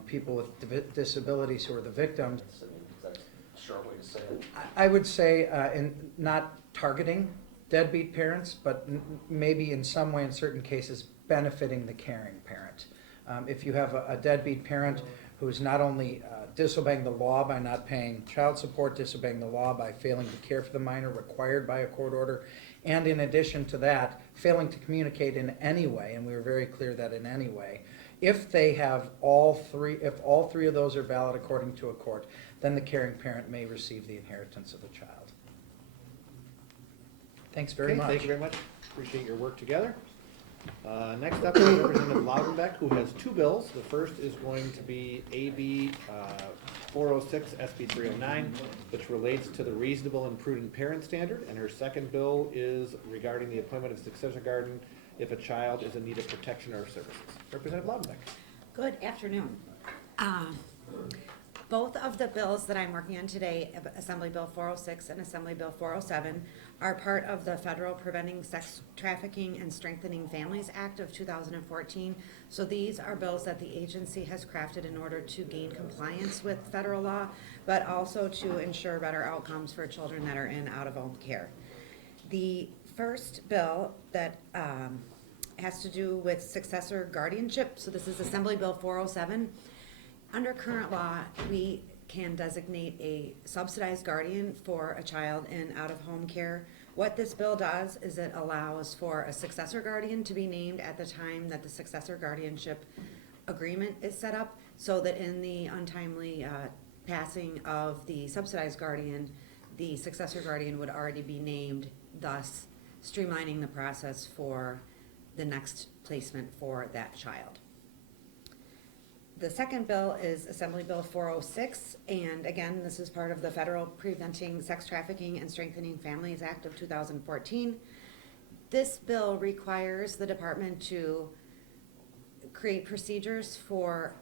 people with disabilities who are the victims. Is that a short way to say it? I would say in not targeting deadbeat parents, but maybe in some way, in certain cases, benefiting the caring parent. If you have a deadbeat parent who's not only disobeying the law by not paying child support, disobeying the law by failing to care for the minor required by a court order, and in addition to that, failing to communicate in any way, and we were very clear that in any way, if they have if all three of those are valid according to a court, then the caring parent may receive the inheritance of the child. Thanks very much. Thank you very much. Appreciate your work together. Next up is Representative Laudenbeck, who has two bills. The first is going to be AB 406, SB 309, which relates to the reasonable and prudent parent standard, and her second bill is regarding the appointment of successor guardian if a child is in need of protection or services. Representative Laudenbeck. Good afternoon. Both of the bills that I'm working on today, Assembly Bill 406 and Assembly Bill 407, are part of the Federal Preventing Sex Trafficking and Strengthening Families Act of 2014. So these are bills that the agency has crafted in order to gain compliance with federal law, but also to ensure better outcomes for children that are in out-of-home care. The first bill that has to do with successor guardianship, so this is Assembly Bill 407. Under current law, we can designate a subsidized guardian for a child in out-of-home care. What this bill does is it allows for a successor guardian to be named at the time that the successor guardianship agreement is set up, so that in the untimely passing of the subsidized guardian, the successor guardian would already be named, thus streamlining the process for the next placement for that child. The second bill is Assembly Bill 406, and again, this is part of the Federal Preventing Sex Trafficking and Strengthening Families Act of 2014. This bill requires the department to create procedures for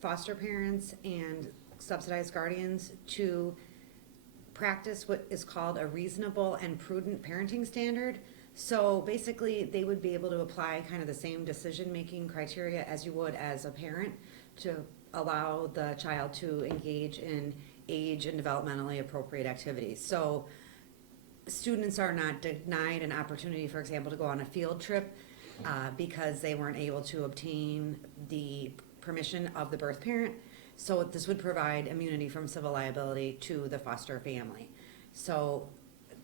foster parents and subsidized guardians to practice what is called a reasonable and prudent parenting standard. So basically, they would be able to apply kind of the same decision-making criteria as you would as a parent to allow the child to engage in age and developmentally appropriate activities. So students are not denied an opportunity, for example, to go on a field trip because they weren't able to obtain the permission of the birth parent. So this would provide immunity from civil liability to the foster family, so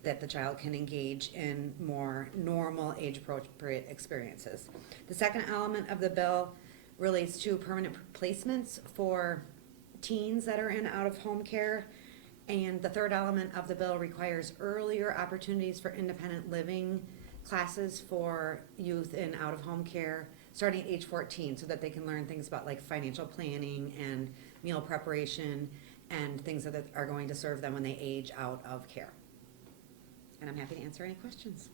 that the child can engage in more normal age-appropriate experiences. The second element of the bill relates to permanent placements for teens that are in out-of-home care. And the third element of the bill requires earlier opportunities for independent living classes for youth in out-of-home care starting at age 14, so that they can learn things about like financial planning and meal preparation and things that are going to serve them when they age out of care. And I'm happy to answer any questions.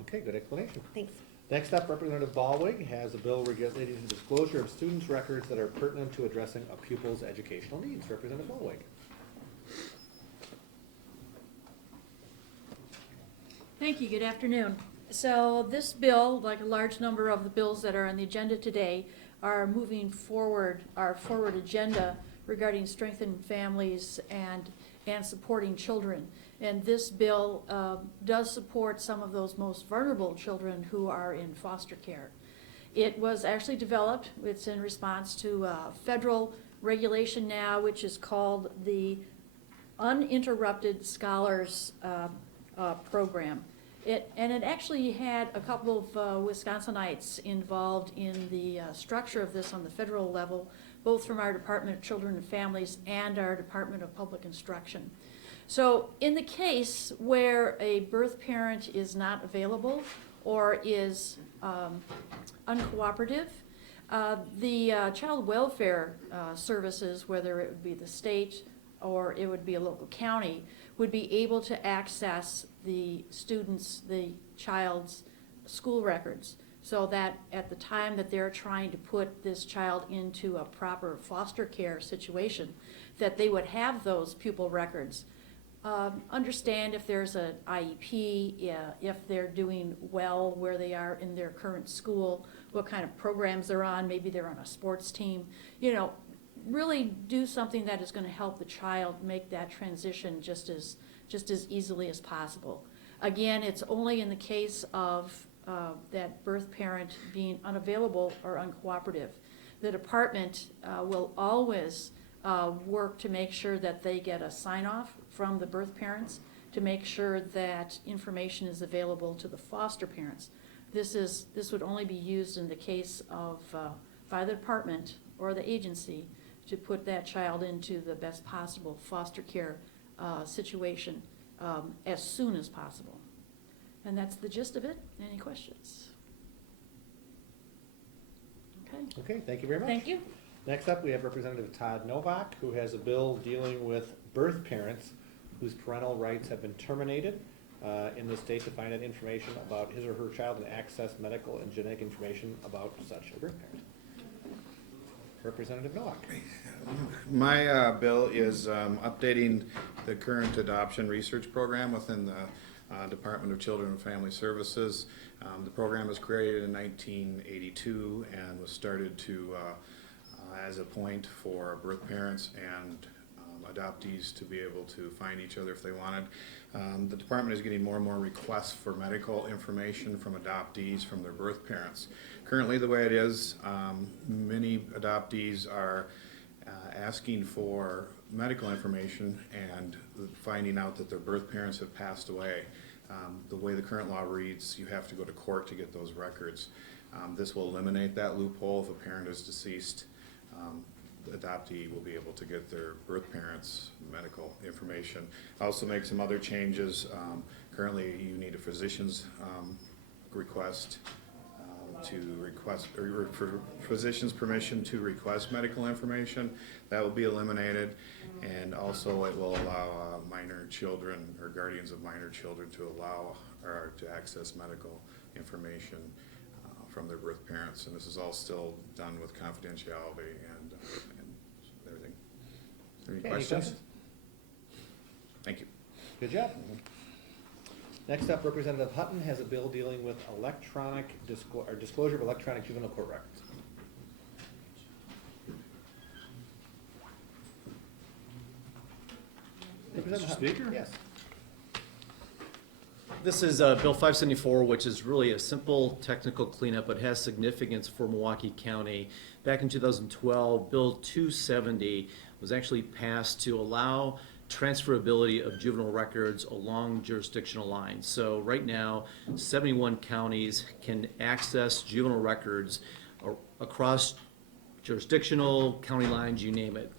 Okay, good explanation. Thanks. Next up, Representative Ballwig has a bill regulating the disclosure of students' records that are pertinent to addressing a pupil's educational needs. Representative Ballwig. Thank you. Good afternoon. So this bill, like a large number of the bills that are on the agenda today, are moving forward our forward agenda regarding strengthening families and supporting children. And this bill does support some of those most vulnerable children who are in foster care. It was actually developed, it's in response to federal regulation now, which is called the Uninterrupted Scholars Program. It actually had a couple of Wisconsinites involved in the structure of this on the federal level, both from our Department of Children and Families and our Department of Public Instruction. So in the case where a birth parent is not available or is uncooperative, the child welfare services, whether it would be the state or it would be a local county, would be able to access the child's school records, so that at the time that they're trying to put this child into a proper foster care situation, that they would have those pupil records. Understand if there's an IEP, if they're doing well where they are in their current school, what kind of programs they're on, maybe they're on a sports team, you know, really do something that is gonna help the child make that transition just as easily as possible. Again, it's only in the case of that birth parent being unavailable or uncooperative. The department will always work to make sure that they get a sign-off from the birth parents to make sure that information is available to the foster parents. This would only be used in the case of, by the department or the agency to put that child into the best possible foster care situation as soon as possible. And that's the gist of it. Any questions? Okay, Okay, thank you very much. thank you. Next up, we have Representative Todd Novak, who has a bill dealing with birth parents whose parental rights have been terminated in the state to find out information about his or her child and access medical and genetic information about such a birth parent. Representative Novak. My bill is updating the current adoption research program within the Department of Children and Family Services. The program was created in 1982 and was started to as a point for birth parents and adoptees to be able to find each other if they wanted. The department is getting more and more requests for medical information from adoptees from their birth parents. Currently, the way it is, many adoptees are asking for medical information and finding out that their birth parents have passed away. The way the current law reads, you have to go to court to get those records. This will eliminate that loophole. If a parent is deceased, the adoptee will be able to get their birth parents' medical information. Also make some other changes. Currently, you need a physician's request or for physician's permission to request medical information. That will be eliminated, and also it will allow minor children or guardians of minor children to allow or to access medical information from their birth parents, and this is all still done with confidentiality and everything. Any Okay, questions? Thank you. Good job. Next up, Representative Hutton has a bill dealing with electronic disclosure of electronic juvenile court records. Representative Hutton. Speaker? Yes. This is Bill 574, which is really a simple technical cleanup, but has significance for Milwaukee County. Back in 2012, Bill 270 was actually passed to allow transferability of juvenile records along jurisdictional lines. So right now, 71 counties can access juvenile records across jurisdictional, county lines, you name it.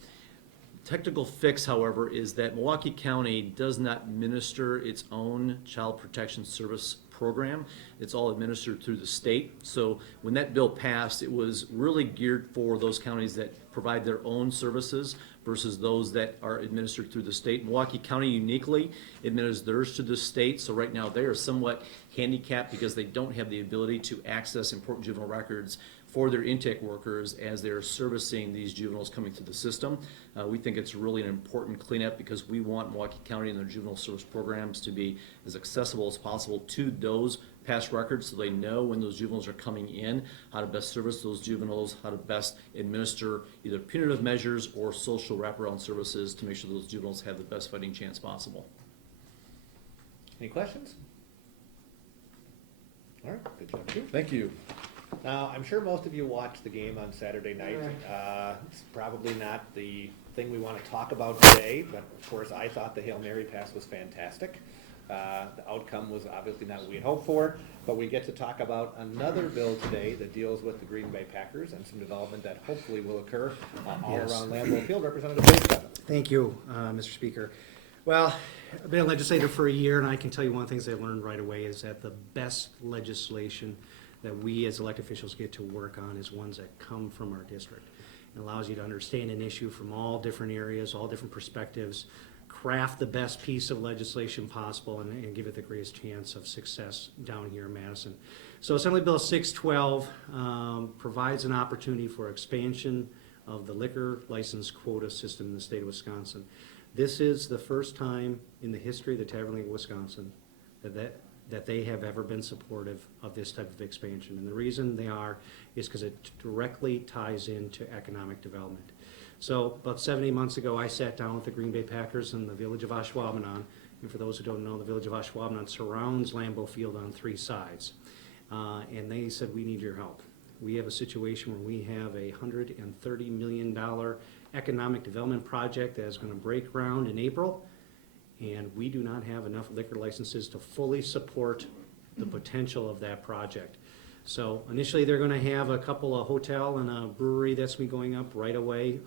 Technical fix, however, is that Milwaukee County does not administer its own child protection service program. It's all administered through the state. So when that bill passed, it was really geared for those counties that provide their own services versus those that are administered through the state. Milwaukee County uniquely administers theirs to the state, so right now they are somewhat handicapped because they don't have the ability to access important juvenile records for their intake workers as they're servicing these juveniles coming through the system. We think it's really an important cleanup because we want Milwaukee County and their juvenile service programs to be as accessible as possible to those past records so they know when those juveniles are coming in, how to best service those juveniles, how to best administer either punitive measures or social wraparound services to make sure those juveniles have the best fighting chance possible. Any questions? All right, good job, Chief. Thank you. Now, I'm sure most of you watched the game on Saturday night. It's probably not the thing we want to talk about today, but of course I thought the Hail Mary pass was fantastic. The outcome was obviously not what we had hoped for, but we get to talk about another bill today that deals with the Green Bay Packers and some development that hopefully will occur all Yes. around Lambeau Field. Representative Dave Steffen. Thank you, Mr. Speaker. Well, I've been a legislator for a year, and I can tell you one of the things I learned right away is that the best legislation that we as elected officials get to work on is ones that come from our district. It allows you to understand an issue from all different areas, all different perspectives, craft the best piece of legislation possible, and give it the greatest chance of success down here in Madison. So Assembly Bill 612 provides an opportunity for expansion of the liquor license quota system in the state of Wisconsin. This is the first time in the history of the Tavern League of Wisconsin that that they have ever been supportive of this type of expansion. And the reason they are is because it directly ties into economic development. So about 7, 8 months ago, I sat down with the Green Bay Packers in the village of Ashwaubenon. And for those who don't know, the village of Ashwaubenon surrounds Lambeau Field on 3 sides. And they said, we need your help. We have a situation where we have a $130 million economic development project that is going to break ground in April, and we do not have enough liquor licenses to fully support the potential of that project. So initially, they're going to have a couple of hotel and a brewery that's be going up right away,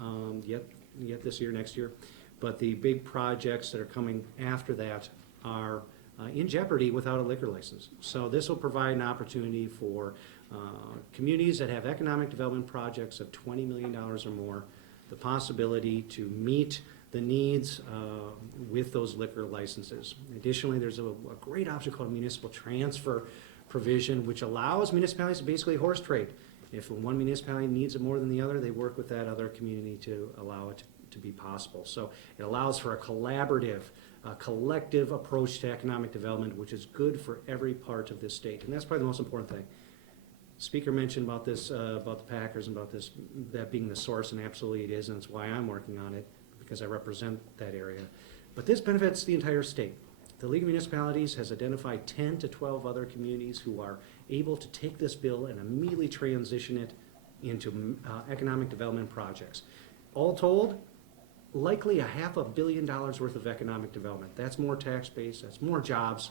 yet this year, next year. But the big projects that are coming after that are in jeopardy without a liquor license. So this will provide an opportunity for communities that have economic development projects of $20 million or more, the possibility to meet the needs with those liquor licenses. Additionally, there's a great option called municipal transfer provision, which allows municipalities to basically horse trade. If one municipality needs it more than the other, they work with that other community to allow it to be possible. So it allows for a collaborative, collective approach to economic development, which is good for every part of this state. And that's probably the most important thing. Speaker mentioned about this, about the Packers and about this, that being the source, and absolutely it is, and it's why I'm working on it, because I represent that area. But this benefits the entire state. The League of Municipalities has identified 10 to 12 other communities who are able to take this bill and immediately transition it into economic development projects. All told, likely $500 million worth of economic development. That's more tax base, that's more jobs.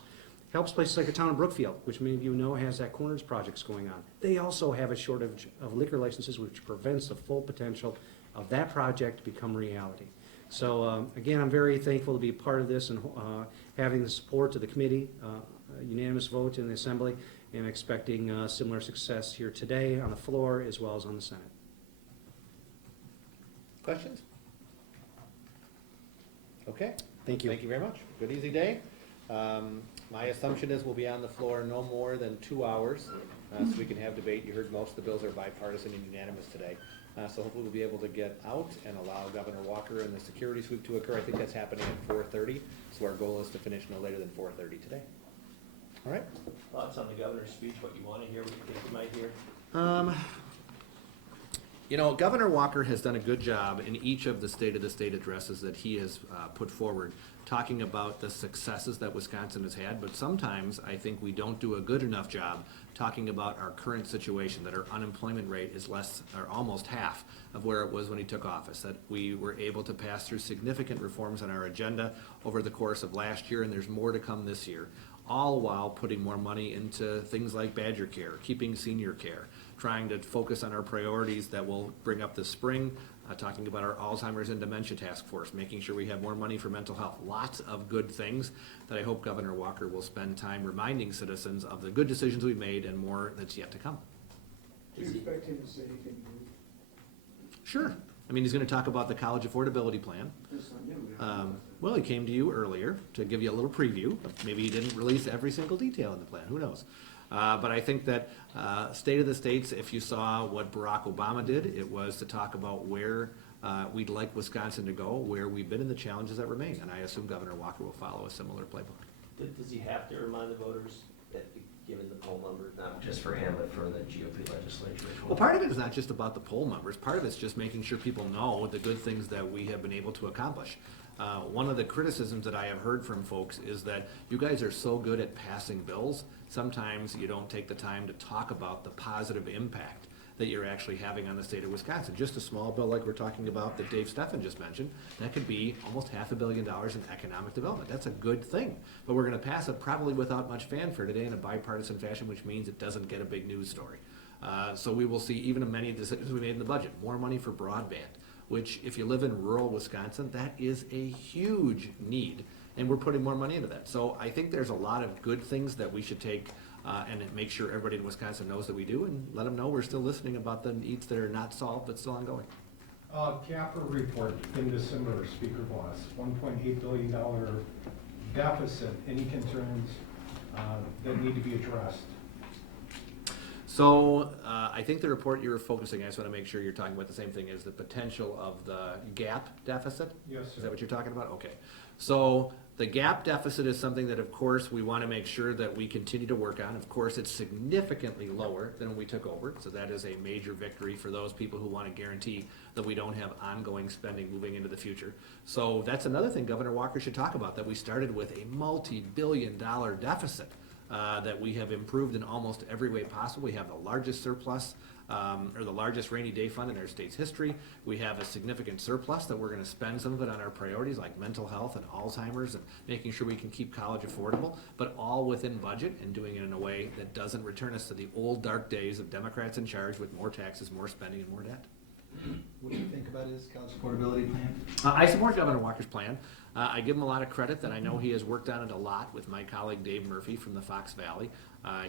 Helps places like the town of Brookfield, which many of you know has that Corners projects going on. They also have a shortage of liquor licenses, which prevents the full potential of that project to become reality. So again, I'm very thankful to be part of this and having the support of the committee, unanimous vote in the Assembly, and expecting similar success here today on the floor as well as on the Senate. Questions? Okay. Thank you. Thank you very much. Good, easy day. My assumption is we'll be on the floor no more than 2 hours, so we can have debate. You heard most of the bills are bipartisan and unanimous today. So hopefully we'll be able to get out and allow Governor Walker and the security sweep to occur. I think that's happening at 4:30, so our goal is to finish no later than 4:30 today. All right? Thoughts on the governor's speech, what you want to hear, what you think you might hear? You know, Governor Walker has done a good job in each of the State of the State addresses that he has put forward, talking about the successes that Wisconsin has had, but sometimes I think we don't do a good enough job talking about our current situation, that our unemployment rate is less, or almost half of where it was when he took office, that we were able to pass through significant reforms on our agenda over the course of last year, and there's more to come this year, all while putting more money into things like Badger Care, keeping senior care, trying to focus on our priorities that will bring up this spring, talking about our Alzheimer's and Dementia Task Force, making sure we have more money for mental health. Lots of good things that I hope Governor Walker will spend time reminding citizens of the good decisions we've made and more that's yet to come. Do you expect him to say anything new? Sure. I mean, he's going to talk about the college affordability plan. That's not new. Well, he came to you earlier to give you a little preview. Maybe he didn't release every single detail in the plan. Who knows? But I think that State of the States, if you saw what Barack Obama did, it was to talk about where we'd like Wisconsin to go, where we've been, and the challenges that remain. And I assume Governor Walker will follow a similar playbook. Does he have to remind the voters that, given the poll numbers, not just for him, but for the GOP legislature as well? Well, part of it is not just about the poll numbers. Part of it's just making sure people know the good things that we have been able to accomplish. One of the criticisms that I have heard from folks is that you guys are so good at passing bills, sometimes you don't take the time to talk about the positive impact that you're actually having on the state of Wisconsin. Just a small bill like we're talking about that Dave Steffen just mentioned, that could be almost $500 million in economic development. That's a good thing. But we're going to pass it probably without much fanfare today in a bipartisan fashion, which means it doesn't get a big news story. So we will see even many decisions we made in the budget. More money for broadband, which if you live in rural Wisconsin, that is a huge need. And we're putting more money into that. So I think there's a lot of good things that we should take and make sure everybody in Wisconsin knows that we do, and let them know we're still listening about the needs that are not solved but still ongoing. CAFR report in December, Speaker Boss, $1.8 billion deficit. Any concerns that need to be addressed? So I think the report you were focusing, I just want to make sure you're talking about the same thing, is the potential of the gap deficit? Yes, Is sir. that what you're talking about? Okay. So The gap deficit is something that, of course, we want to make sure that we continue to work on. Of course, it's significantly lower than when we took over, so that is a major victory for those people who want to guarantee that we don't have ongoing spending moving into the future. So that's another thing Governor Walker should talk about, that we started with a multi-billion-dollar deficit that we have improved in almost every way possible. We have the largest surplus or the largest rainy day fund in our state's history. We have a significant surplus that we're going to spend some of it on our priorities like mental health and Alzheimer's and making sure we can keep college affordable, but all within budget and doing it in a way that doesn't return us to the old dark days of Democrats in charge with more taxes, more spending, and more debt. What do you think about his college affordability plan? I support Governor Walker's plan. I give him a lot of credit that I know he has worked on it a lot with my colleague Dave Murphy from the Fox Valley.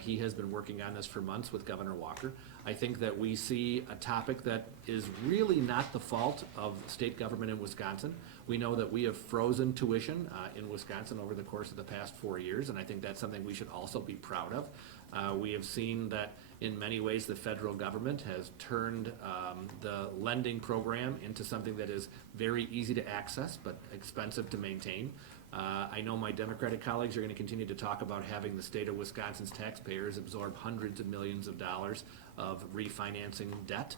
He has been working on this for months with Governor Walker. I think that we see a topic that is really not the fault of state government in Wisconsin. We know that we have frozen tuition in Wisconsin over the course of the past 4 years, and I think that's something we should also be proud of. We have seen that in many ways the federal government has turned the lending program into something that is very easy to access but expensive to maintain. I know my Democratic colleagues are going to continue to talk about having the state of Wisconsin's taxpayers absorb hundreds of millions of dollars of refinancing debt.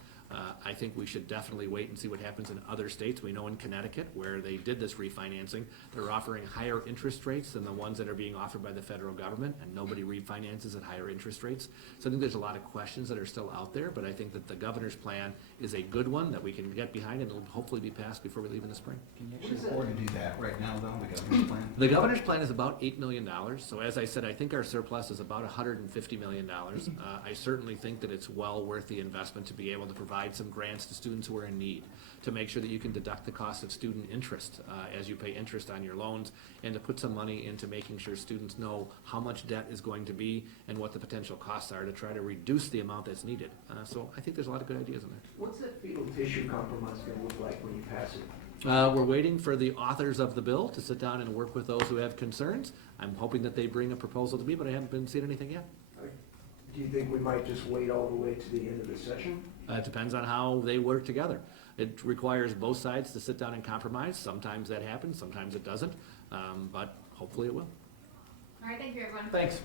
I think we should definitely wait and see what happens in other states. We know in Connecticut, where they did this refinancing, they're offering higher interest rates than the ones that are being offered by the federal government, and nobody refinances at higher interest rates. So I think there's a lot of questions that are still out there, but I think that the governor's plan is a good one that we can get behind, and it'll hopefully be passed before we leave in the spring. Can you actually afford to do that right now, though, the governor's plan? The governor's plan is about $8 million. So as I said, I think our surplus is about $150 million. I certainly think that it's well worth the investment to be able to provide some grants to students who are in need, to make sure that you can deduct the cost of student interest as you pay interest on your loans, and to put some money into making sure students know how much debt is going to be and what the potential costs are to try to reduce the amount that's needed. So I think there's a lot of good ideas in there. What's that fetal tissue compromise gonna look like when you pass it? We're waiting for the authors of the bill to sit down and work with those who have concerns. I'm hoping that they bring a proposal to me, but I haven't been seeing anything yet. Do you think we might just wait all the way to the end of the session? It depends on how they work together. It requires both sides to sit down and compromise. Sometimes that happens, sometimes it doesn't, but hopefully it will. All right, thank you, everyone. Thanks.